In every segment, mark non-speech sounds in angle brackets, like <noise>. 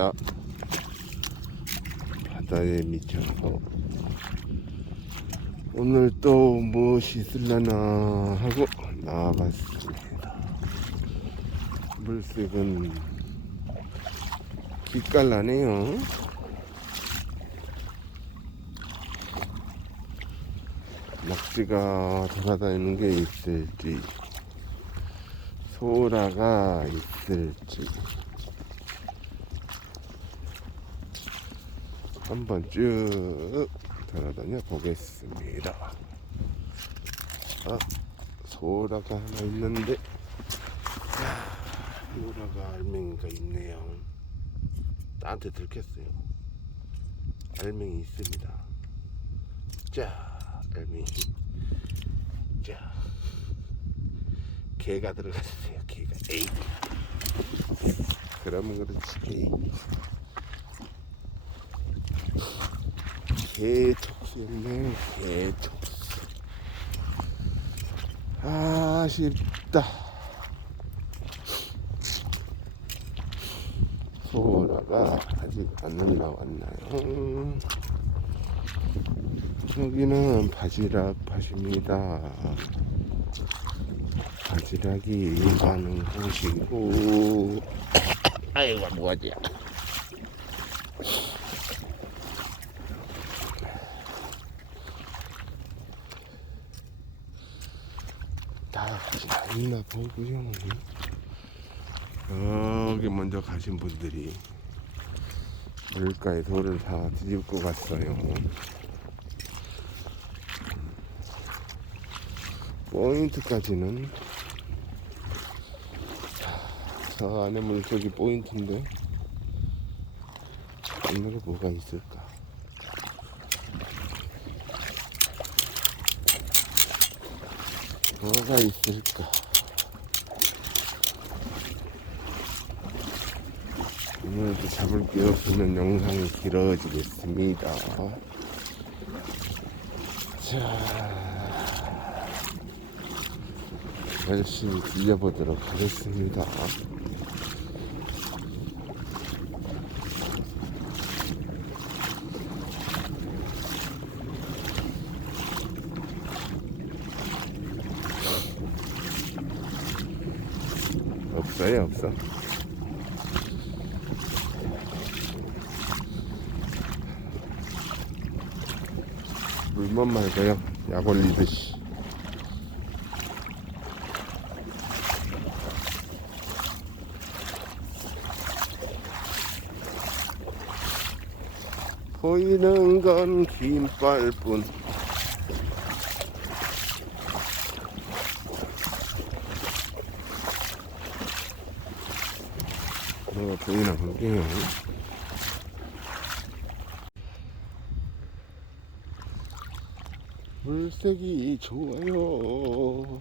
나왔습니다. 바다에 미쳐서 오늘 또 무엇이 있을려나 하고 나와봤습니다. 물색은 기깔나네요. 낙지가 돌아다니는 게 있을지 소라가 있을지 한번 쭉 돌아다녀 보겠습니다. 아, 소라가 하나 있는데 자, 소라가 알맹이가 있네요. 나한테 들켰어요. 알맹이 있습니다. 자, 알맹이. 자, 개가 들어갔어요. 개가. 에이. 그러면 그렇지. 에이. 개촉수였네. 개촉수. 아쉽다. 소라가 아직 안 올라왔나요? 여기는 바지락 밭입니다. 바지락이 많은 곳이고, 아이고, 뭐하지? 다 같이 있나 보고요. 여기 먼저 가신 분들이 물가에 돌을 다 뒤집고 갔어요. 포인트까지는 저 안에 물속이 포인트인데 안으로 뭐가 있을까? 뭐가 있을까? 오늘도 잡을 게 없으면 영상이 길어지겠습니다. 자, 열심히 들려보도록 하겠습니다. 없어요, 없어. 물만 말고요. 약 올리듯이. 보이는 건 긴빨뿐. 뭐가 보이나 볼게요. 물색이 좋아요.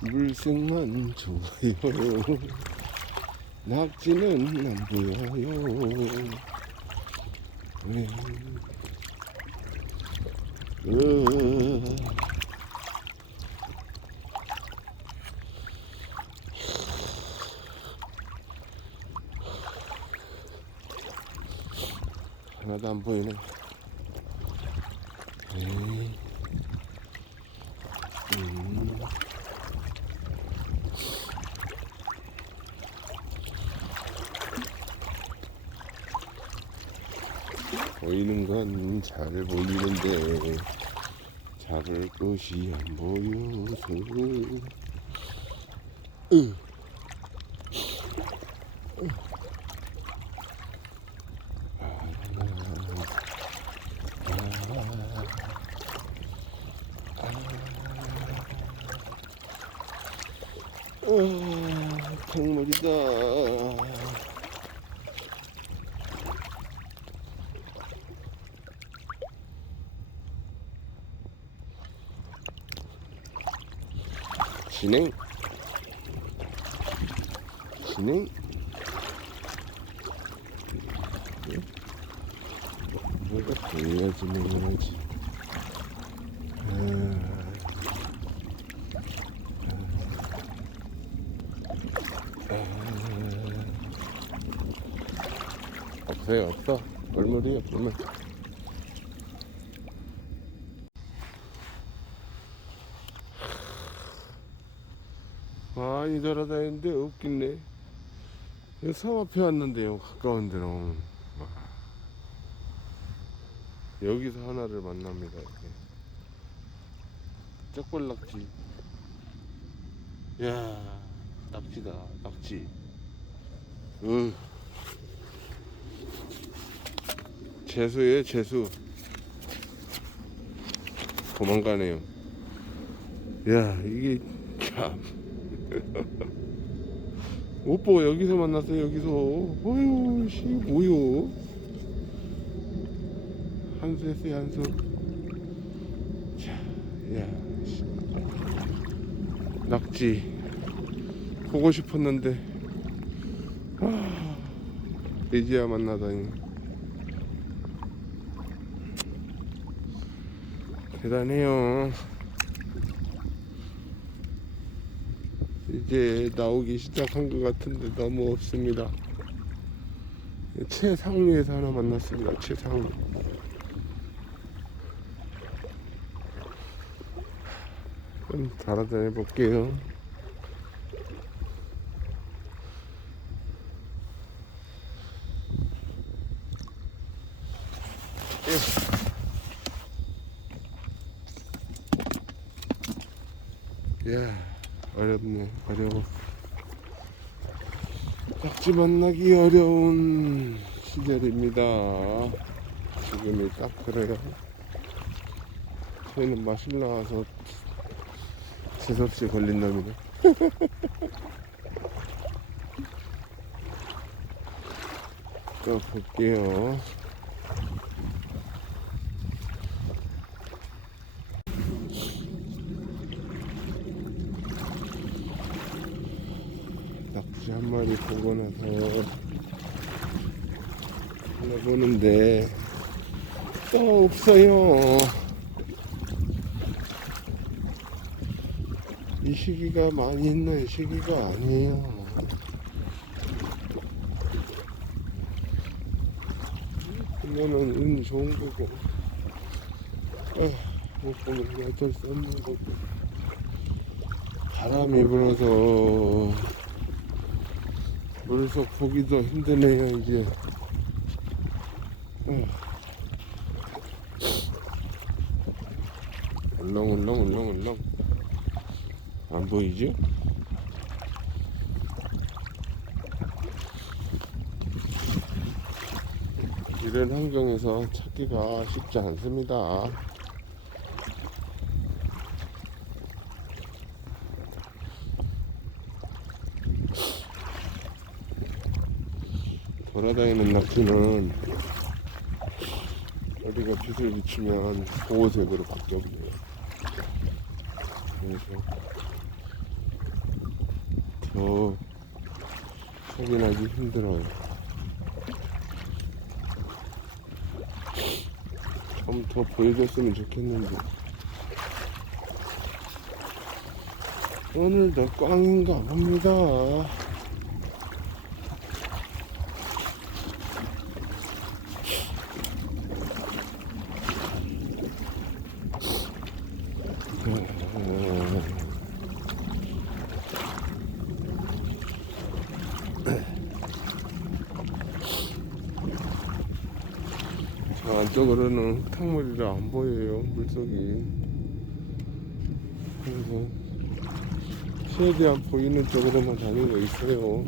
물색만 좋아요. 낙지는 안 보여요. 왜? 으. 하나도 안 보이네. 에이. 음. 보이는 건 잘 보이는데 잡을 곳이 안 보여서 으. 아, 강물이다. 진행. 진행. 뭐가 보여야지 먹어야지. 아, 소용 없어. 꿀물이야, 꿀물. 많이 돌아다니는데 없겠네. 섬 앞에 왔는데요, 가까운 데로. 와. 여기서 하나를 만납니다, 이렇게. 쩍벌낙지. 야 낙지다, 낙지. 으. 재수예요, 재수. 도망가네요. 야, 이게 참. <laughs> 오빠 여기서 만났어요, 여기서. 어휴, 씨, 뭐요? 한수 했어요, 한수. 자, 야, 씨. 낙지. 보고 싶었는데. 아, 이제야 만나다니. 대단해요. 이제 나오기 시작한 것 같은데 너무 없습니다. 최상류에서 하나 만났습니다. 최상류. 좀 달아다녀 볼게요. 야 어려워 낙지 만나기 어려운 시절입니다. 지금이 딱 그래요. 저희는 마실 나와서 재수없이 걸린 놈이네. <laughs> 또 볼게요 낙지 한 마리 보고 나서 하나 보는데 또 없어요. 이 시기가 많이 있는 시기가 아니에요. 보면은 운 좋은 거고, 아, 못 보면 어쩔 수 없는 거고. 바람이 불어서 물속 보기도 힘드네요 이제 어. 울렁울렁 울렁울렁 안 보이죠? 이런 환경에서 찾기가 쉽지 않습니다 돌아다니는 낙지는 어디가 빛을 비추면 보호색으로 바뀌어버려요. 그래서 더 확인하기 힘들어요. 좀 더 보여줬으면 좋겠는데 오늘도 꽝인가 봅니다. 저 안쪽으로는 흙탕물이라 안 보여요 물속이. 그래서 최대한 보이는 쪽으로만 다니고 있어요.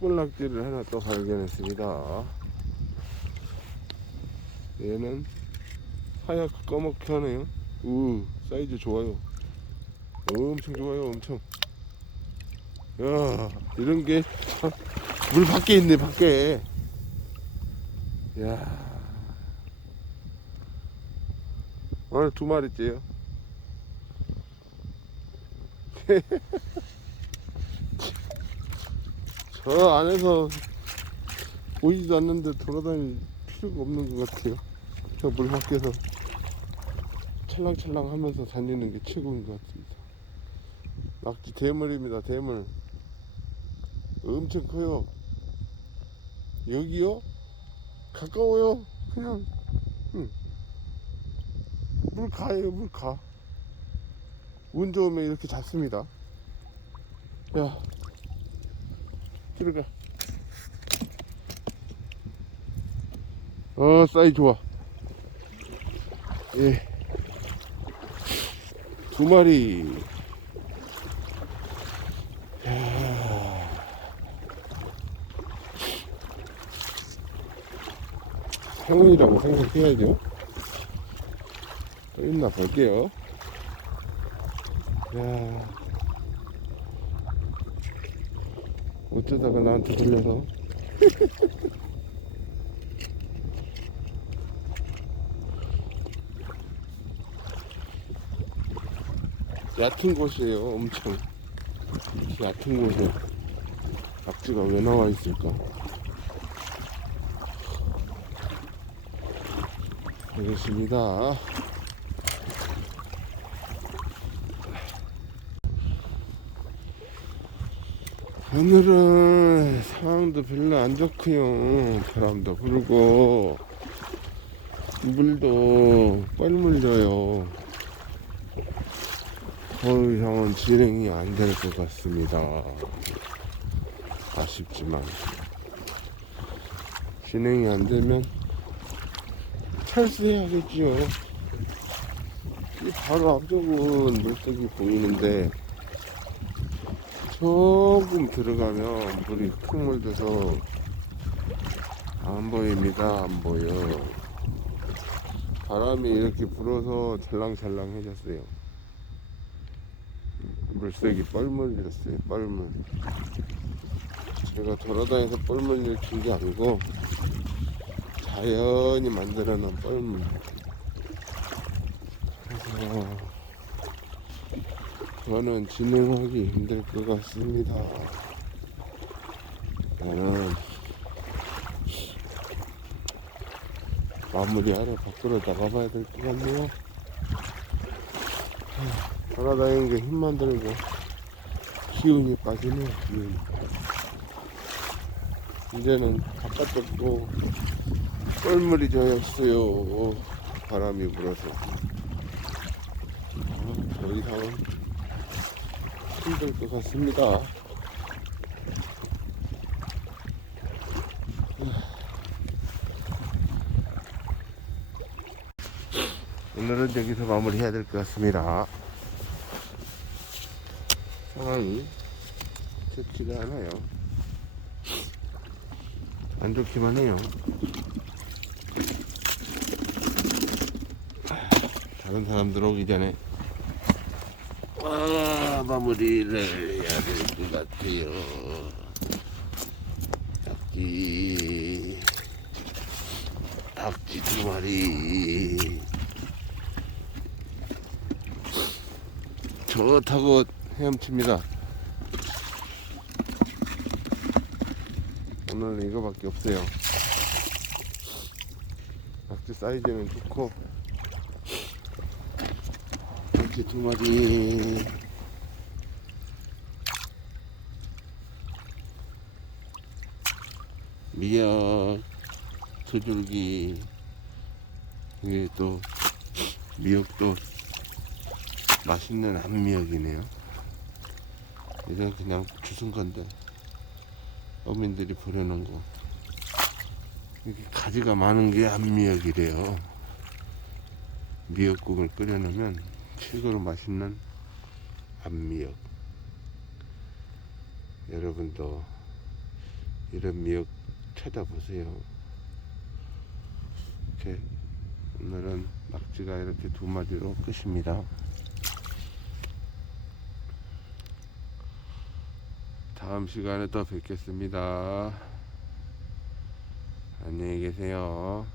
꿀낙지를 하나 또 발견했습니다. 얘는 하얗고 까맣게 하네요. 우 사이즈 좋아요. 엄청 좋아요 엄청 야 이런 게참물 밖에 있네 밖에 야 오늘 두 마리째요 <laughs> 저 안에서 보이지도 않는데 돌아다닐 필요가 없는 것 같아요 저 물 밖에서 찰랑찰랑 하면서 다니는 게 최고인 것 같습니다. 낙지 대물입니다, 대물. 엄청 커요. 여기요? 가까워요. 그냥, 응. 물 가요, 물 가. 운 좋으면 이렇게 잡습니다. 야, 들어가. 어, 사이 좋아. 예. 두 마리. 행운이라고 생각해야죠. 또 있나 볼게요. 야. 어쩌다가 나한테 들려서. <laughs> 얕은 곳이에요, 엄청. 얕은 곳에 낙지가 왜 나와 있을까? 알겠습니다. 오늘은 상황도 별로 안 좋고요. 바람도 불고 물도 뻘물려요. 더 이상은 진행이 안 될 것 같습니다. 아쉽지만 진행이 안 되면 철수해야겠지요. 이 바로 앞쪽은 물색이 보이는데 조금 들어가면 물이 큰물 돼서 안 보입니다. 안 보여. 바람이 이렇게 불어서 찰랑찰랑해졌어요. 물색이 뻘물이었어요. 뻘물. 제가 돌아다녀서 뻘물 일으킨 게 아니고 자연이 만들어 놓은 뻘물. 그래서 저는 진행하기 힘들 것 같습니다. 나는 마무리하러 밖으로 나가봐야 될 것 같네요. 돌아다니는 게 힘만 들고 기운이 빠지네요. 기운이. 이제는 바깥쪽도 뻘물이 져였어요. 바람이 불어서. 아, 더 이상은 힘들 것 같습니다. 오늘은 여기서 마무리해야 될 것 같습니다. 상황이 좋지가 않아요. 안 좋기만 해요. 다른 사람들 오기 전에 아, 마무리를 해야 될 것 같아요. 닭기, 닭지 두 마리. 저 타고 헤엄칩니다. 오늘은 이거밖에 없어요. 낙지 사이즈는 좋고, 낙지 두 마리. 미역, 두 줄기, 이게 또, 미역도 맛있는 암미역이네요. 이건 그냥 주순 건데 어민들이 버려놓은 거. 이게 가지가 많은 게 암미역이래요. 미역국을 끓여놓으면 최고로 맛있는 암미역. 여러분도 이런 미역 찾아보세요. 이렇게 오늘은 낙지가 이렇게 두 마리로 끝입니다. 다음 시간에 또 뵙겠습니다. 안녕히 계세요.